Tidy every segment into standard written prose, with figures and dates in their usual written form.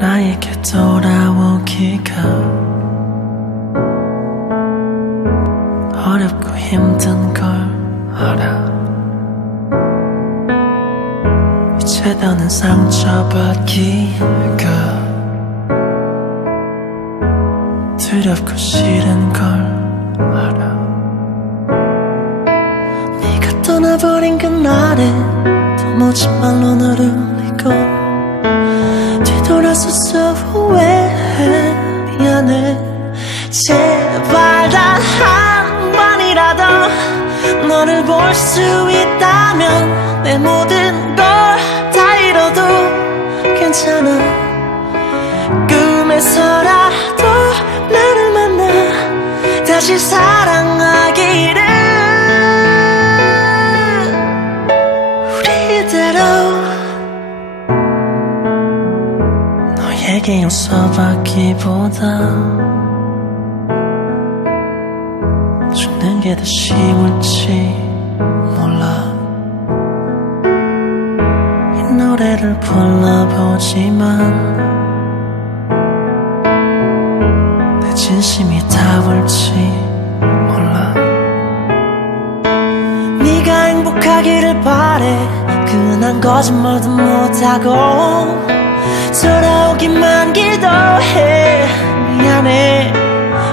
나에게 돌아오기가 어렵고 힘든 걸 알아. 이제 더는 상처받기가 두렵고 싫은 걸 알아. 네가 떠나버린 그날에 도무지 말로 너를 울리고 뒤돌아서서 후회해. 미안해. 제발 단 한 번이라도 너를 볼 수 있다면 내 모든 걸 다 잃어도 괜찮아. 꿈에서라도 나를 만나 다시 사랑하기를. 우리대로 너에게 용서받기보다 죽는 게 더 쉬울지 몰라. 이 노래를 불러보지만 내 진심이 닿을지 몰라. 네가 행복하기를 바래. 괜한 거짓말도 못하고 돌아오기만 기도해. 미안해.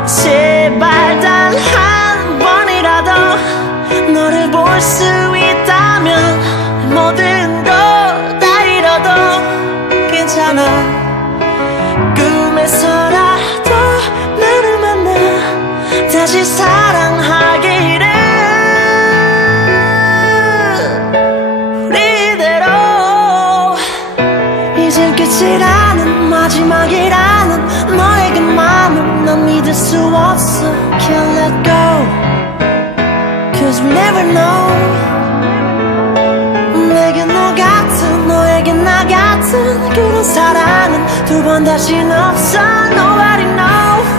제발 단 한 번이라도 너를 볼 수 있다면 모든 거 다 잃어도 괜찮아. 꿈에서라도 나를 만나 다시 사랑하기를. 우리대로 이젠 끝이라는 마지막이라는 너의 그 맘을 난 믿을 수 없어. Can't let go Cause we never know. 내게 너 같은 너에게 나 같은 그런 사랑은 두 번 다신 없어. Nobody knows.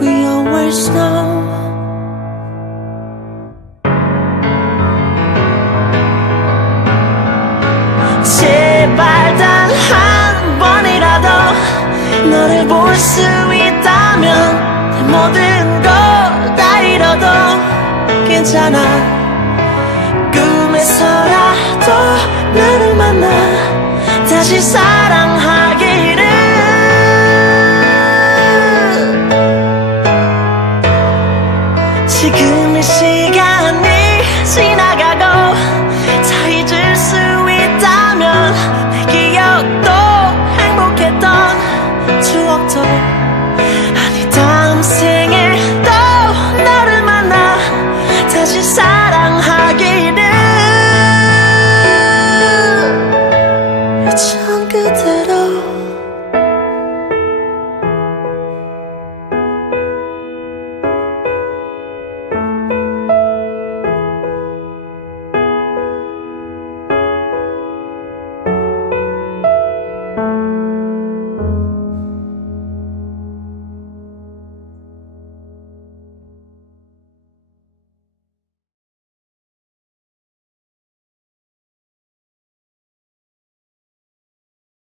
We always know. 제발 단 한 번이라도 너를 볼 수 있다면 내 모든 거 다 잃어도 괜찮아. 꿈에서라도 나를 만나 다시 사랑